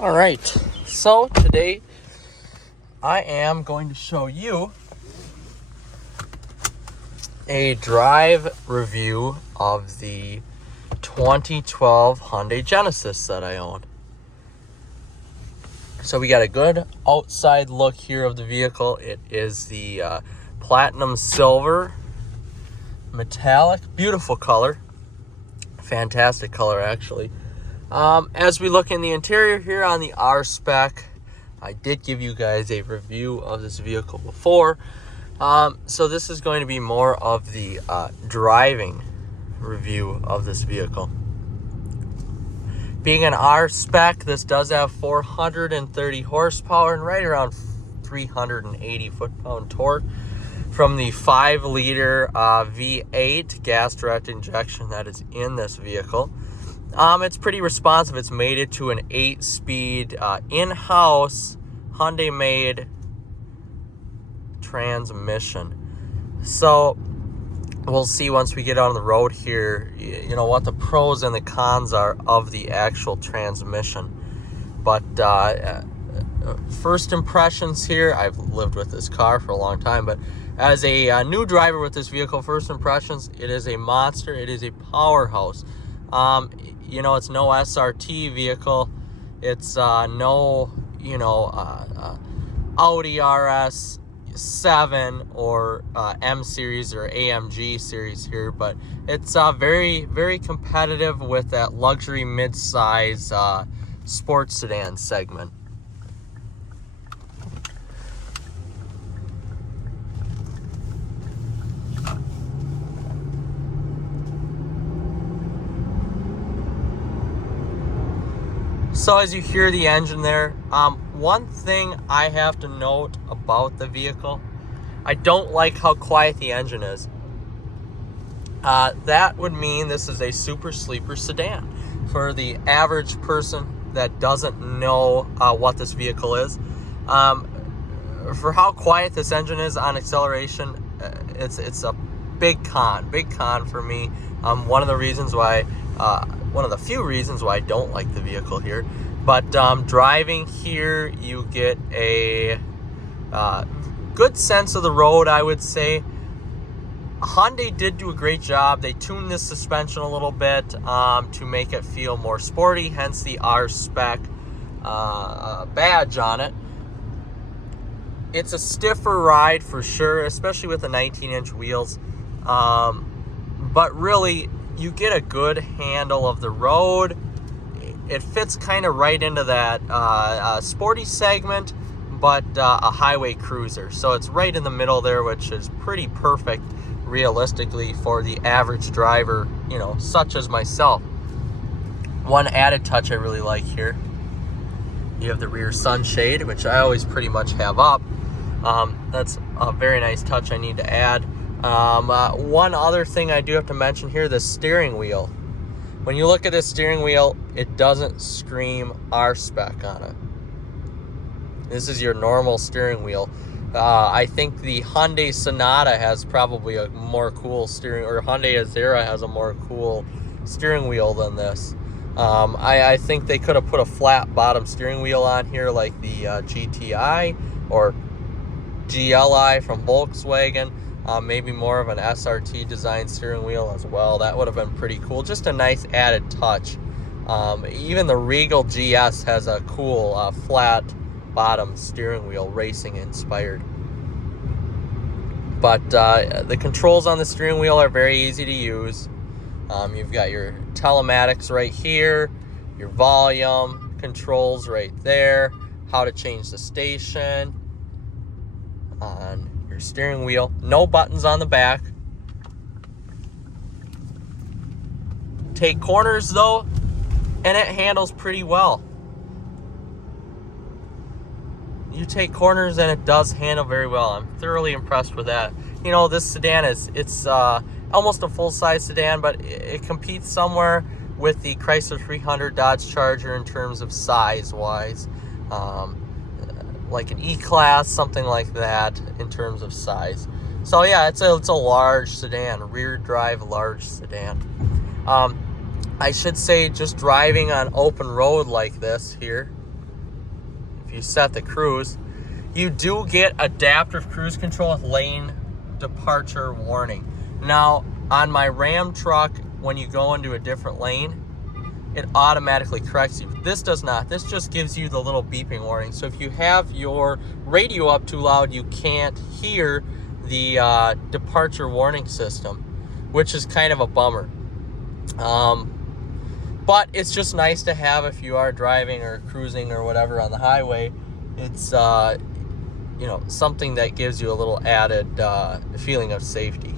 All right, so today I am going to show you a drive review of the 2012 Hyundai Genesis that I own. So we got a good outside look here of the vehicle. It is the platinum silver metallic, beautiful color, fantastic color actually. As we look in the interior here on the R Spec, I did give you guys a review of this vehicle before. So this is going to be more of the driving review of this vehicle. Being an R Spec, this does have 430 horsepower and right around 380 foot-pound torque from the 5-liter V8 gas direct injection that is in this vehicle. It's pretty responsive. It's mated to an 8-speed in-house Hyundai-made transmission. So we'll see once we get on the road here, you know, what the pros and the cons are of the actual transmission. But first impressions here, I've lived with this car for a long time, but as a new driver with this vehicle, first impressions, it is a monster. It is a powerhouse. You know, it's no SRT vehicle. It's no, Audi RS7 or M series or AMG series here, but it's very, very competitive with that luxury mid-size sports sedan segment. So as you hear the engine there, one thing I have to note about the vehicle, I don't like how quiet the engine is. That would mean this is a super sleeper sedan. For the average person that doesn't know what this vehicle is, for how quiet this engine is on acceleration, it's a big con for me. One of the few reasons why I don't like the vehicle here. But driving here, you get a good sense of the road, I would say. Hyundai did do a great job. They tuned this suspension a little bit to make it feel more sporty, hence the R Spec badge on it. It's a stiffer ride for sure, especially with the 19-inch wheels. But really, you get a good handle of the road. It fits kind of right into that sporty segment, but a highway cruiser. So it's right in the middle there, which is pretty perfect realistically for the average driver, you know, such as myself. One added touch I really like here, you have the rear sunshade, which I always pretty much have up. That's a very nice touch I need to add. One other thing I do have to mention here, the steering wheel. When you look at this steering wheel, it doesn't scream R Spec on it. This is your normal steering wheel. I think the Hyundai Sonata has probably a more cool steering, or Hyundai Azera has a more cool steering wheel than this. I think they could have put a flat bottom steering wheel on here like the GTI or GLI from Volkswagen. Maybe more of an SRT design steering wheel as well. That would have been pretty cool. Just a nice added touch. Even the Regal GS has a cool flat bottom steering wheel, racing inspired. But the controls on the steering wheel are very easy to use. You've got your telematics right here, your volume controls right there, how to change the station on your steering wheel. No buttons on the back. Take corners though, and it handles pretty well. You take corners and it does handle very well. I'm thoroughly impressed with that. You know, this sedan it's almost a full-size sedan, but it competes somewhere with the Chrysler 300 Dodge Charger in terms of size-wise. Like an E-Class, something like that in terms of size. So yeah, it's a large sedan, rear drive large sedan. I should say, just driving on open road like this here, if you set the cruise, you do get adaptive cruise control with lane departure warning. Now, on my Ram truck, when you go into a different lane, it automatically corrects you. This does not. This just gives you the little beeping warning. So if you have your radio up too loud, you can't hear the departure warning system, which is kind of a bummer. But it's just nice to have if you are driving or cruising or whatever on the highway. It's something that gives you a little added feeling of safety.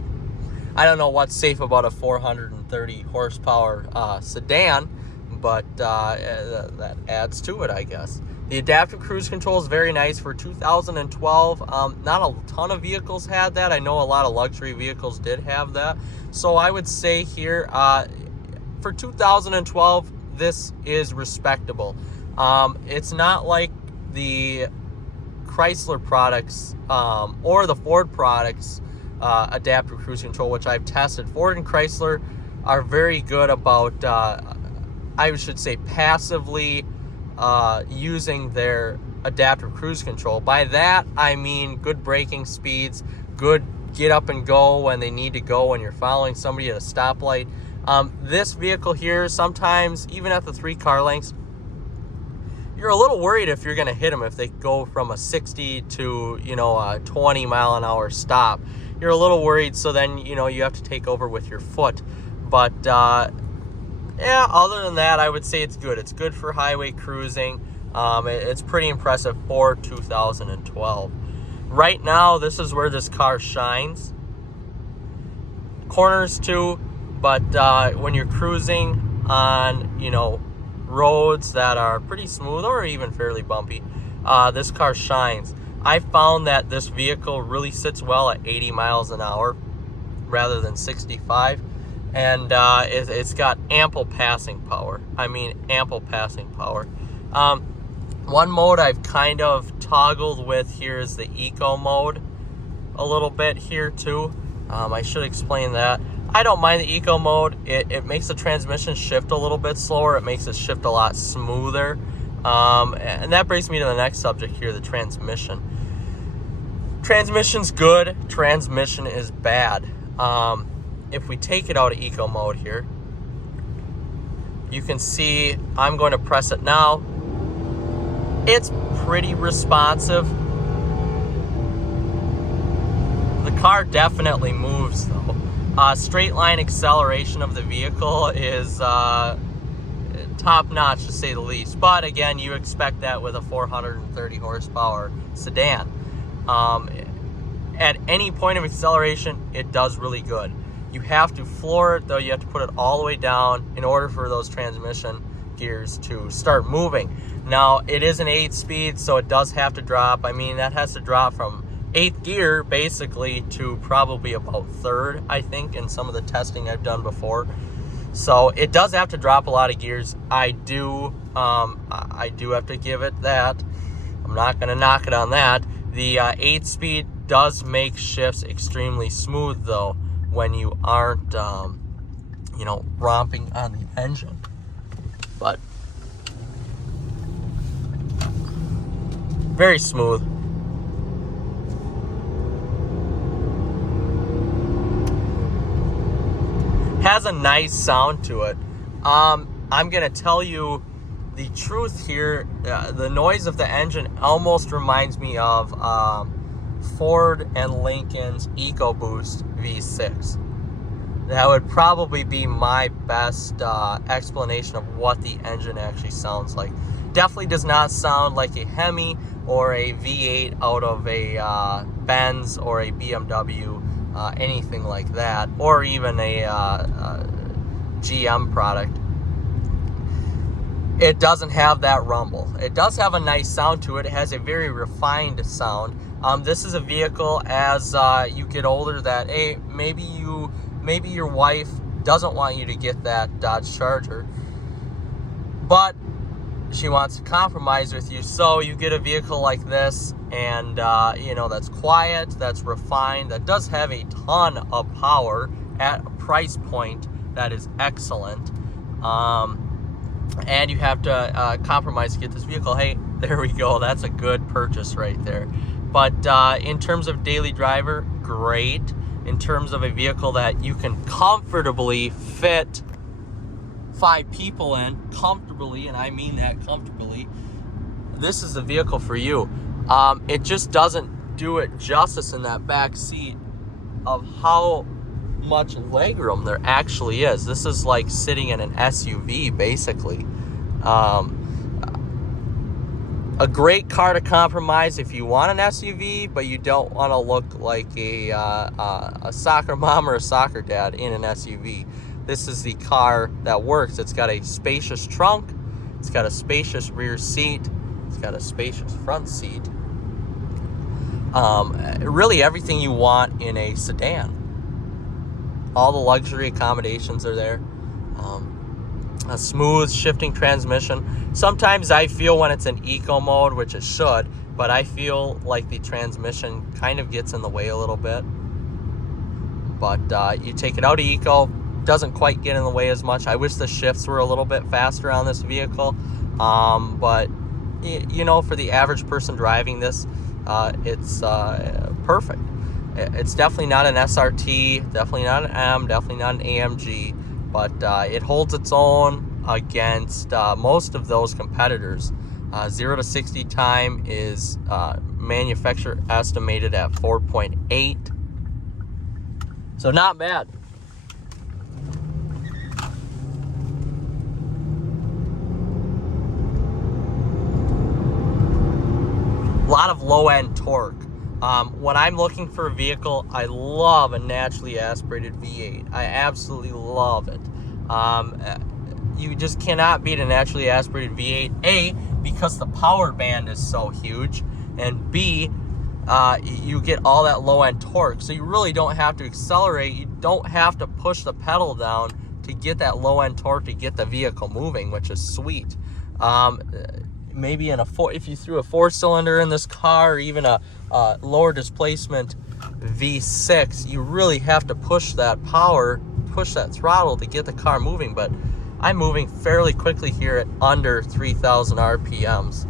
I don't know what's safe about a 430 horsepower sedan, but that adds to it, I guess. The adaptive cruise control is very nice for 2012. Not a ton of vehicles had that. I know a lot of luxury vehicles did have that. So I would say here, for 2012, this is respectable. It's not like the Chrysler products or the Ford products adaptive cruise control, which I've tested. Ford and Chrysler are very good about, I should say, passively using their adaptive cruise control. By that, I mean good braking speeds, good get up and go when they need to go when you're following somebody at a stoplight. This vehicle here, sometimes, even at the 3 car lengths, you're a little worried if you're going to hit them if they go from a 60 to, a 20 mile an hour stop. You're a little worried, so then, you have to take over with your foot. But, other than that, I would say it's good. It's good for highway cruising. It's pretty impressive for 2012. Right now, this is where this car shines. Corners too, but when you're cruising on, roads that are pretty smooth or even fairly bumpy, this car shines. I found that this vehicle really sits well at 80 miles an hour rather than 65, and it's got ample passing power. I mean, ample passing power. One mode I've kind of toggled with here is the eco mode a little bit here too. I should explain that. I don't mind the eco mode. It makes the transmission shift a little bit slower. It makes it shift a lot smoother. And that brings me to the next subject here, the transmission. Transmission's good. Transmission is bad. If we take it out of eco mode here, you can see I'm going to press it now. It's pretty responsive. The car definitely moves though. Straight line acceleration of the vehicle is top notch, to say the least. But again, you expect that with a 430 horsepower sedan. At any point of acceleration, it does really good. You have to floor it though. You have to put it all the way down in order for those transmission gears to start moving. Now, it is an 8-speed, so it does have to drop. I mean, that has to drop from 8th gear basically to probably about 3rd, I think, in some of the testing I've done before. So it does have to drop a lot of gears. I do have to give it that. I'm not going to knock it on that. The 8-speed does make shifts extremely smooth though when you aren't romping on the engine. But very smooth. Has a nice sound to it. I'm gonna tell you the truth here. The noise of the engine almost reminds me of Ford and Lincoln's EcoBoost V6. That would probably be my best explanation of what the engine actually sounds like. Definitely does not sound like a Hemi or a V8 out of a Benz or a BMW, anything like that, or even a GM product. It doesn't have that rumble. It does have a nice sound to it. It has a very refined sound. This is a vehicle as you get older that, hey, maybe your wife doesn't want you to get that Dodge Charger, but she wants to compromise with you, so you get a vehicle like this, and that's quiet, that's refined, that does have a ton of power at a price point that is excellent, and you have to compromise to get this vehicle. Hey, There we go. That's a good purchase right there. But in terms of daily driver, great. In terms of a vehicle that you can comfortably fit 5 people in, comfortably, and I mean that comfortably, this is the vehicle for you. It just doesn't do it justice in that back seat of how much legroom there actually is. This is like sitting in an SUV, basically. A great car to compromise if you want an SUV, but you don't want to look like a soccer mom or a soccer dad in an SUV. This is the car that works. It's got a spacious trunk. It's got a spacious rear seat. It's got a spacious front seat. Really everything you want in a sedan. All the luxury accommodations are there. A smooth shifting transmission. Sometimes I feel when it's in eco mode, which it should, but I feel like the transmission kind of gets in the way a little bit. But you take it out of eco, doesn't quite get in the way as much. I wish the shifts were a little bit faster on this vehicle. But you know, for the average person driving this, it's perfect. It's definitely not an SRT, definitely not an M, definitely not an AMG, but it holds its own against most of those competitors. 0 to 60 time is manufacturer estimated at 4.8. So not bad. A lot of low-end torque. When I'm looking for a vehicle, I love a naturally aspirated V8. I absolutely love it. You just cannot beat a naturally aspirated V8. A, because the power band is so huge, and B, you get all that low-end torque. So you really don't have to accelerate. You don't have to push the pedal down to get that low-end torque to get the vehicle moving, which is sweet. Maybe if you threw a 4-cylinder in this car, or even a lower displacement V6, you really have to push that power, push that throttle to get the car moving. But I'm moving fairly quickly here at under 3,000 RPMs.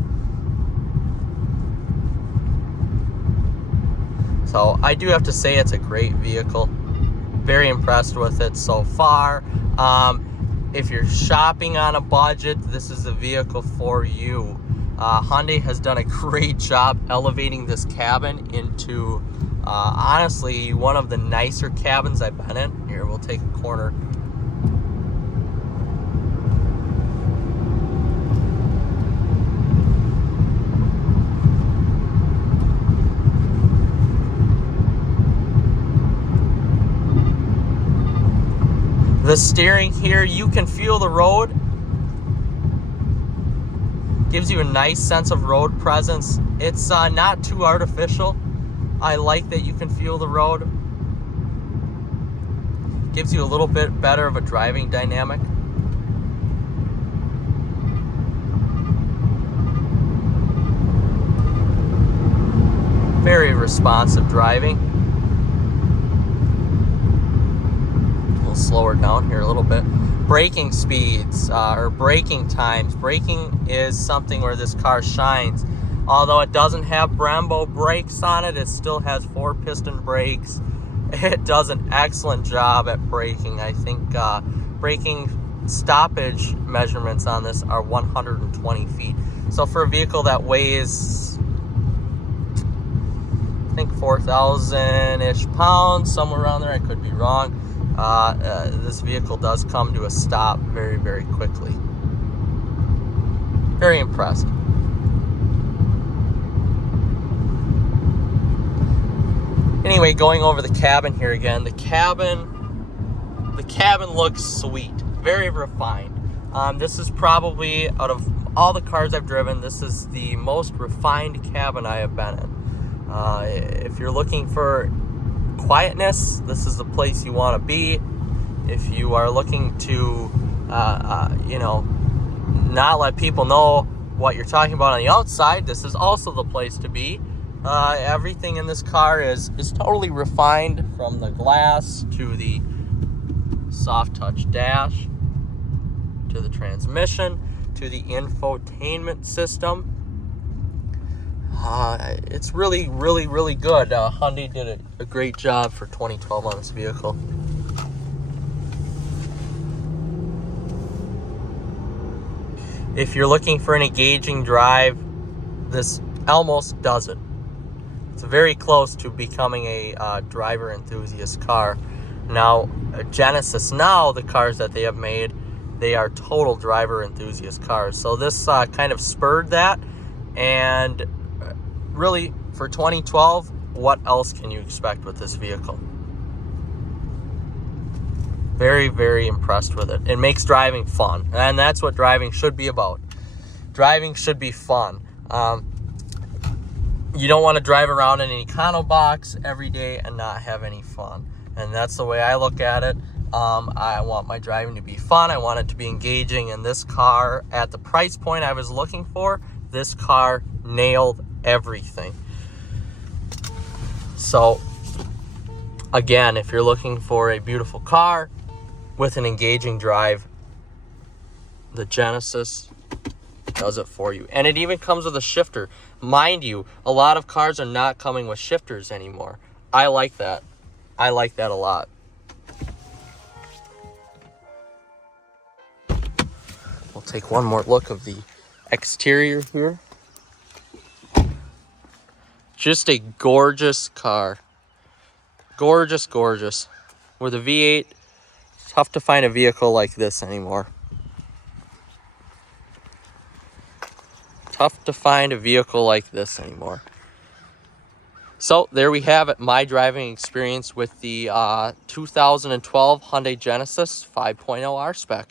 So I do have to say it's a great vehicle. Very impressed with it so far. If you're shopping on a budget, this is the vehicle for you. Hyundai has done a great job elevating this cabin into, honestly, one of the nicer cabins I've been in. Here, we'll take a corner. The steering here, you can feel the road. Gives you a nice sense of road presence. It's not too artificial. I like that you can feel the road. Gives you a little bit better of a driving dynamic. Very responsive driving. Slower down here a little bit. Braking speeds or braking times. Braking is something where this car shines. Although it doesn't have Brembo brakes on it, it still has 4-piston brakes. It does an excellent job at braking. I think braking stoppage measurements on this are 120 feet. So for a vehicle that weighs, I think 4,000-ish pounds, somewhere around there, I could be wrong. This vehicle does come to a stop very, very quickly. Very impressed. Anyway, going over the cabin here again. The cabin looks sweet. Very refined. This is probably, out of all the cars I've driven, this is the most refined cabin I have been in. If you're looking for quietness, this is the place you want to be. If you are looking to not let people know what you're talking about on the outside, this is also the place to be. Everything in this car is totally refined, from the glass to the soft touch dash to the transmission to the infotainment system. It's really, really, really good. Hyundai did a great job for 2012 on this vehicle. If you're looking for an engaging drive, this almost does it. It's very close to becoming a driver enthusiast car. Now, Genesis, now the cars that they have made, they are total driver enthusiast cars. So this kind of spurred that. And really, for 2012, what else can you expect with this vehicle? Very, very impressed with it. It makes driving fun. And that's what driving should be about. Driving should be fun. You don't want to drive around in an econo box every day and not have any fun. And that's the way I look at it. I want my driving to be fun. I want it to be engaging. And this car, at the price point I was looking for, this car nailed everything. So, again, if you're looking for a beautiful car with an engaging drive, the Genesis does it for you. And it even comes with a shifter. Mind you, a lot of cars are not coming with shifters anymore. I like that. I like that a lot. We'll take one more look of the exterior here. Just a gorgeous car. Gorgeous, gorgeous. With a V8, it's tough to find a vehicle like this anymore. Tough to find a vehicle like this anymore. So there we have it, my driving experience with the 2012 Hyundai Genesis 5.0 R Spec.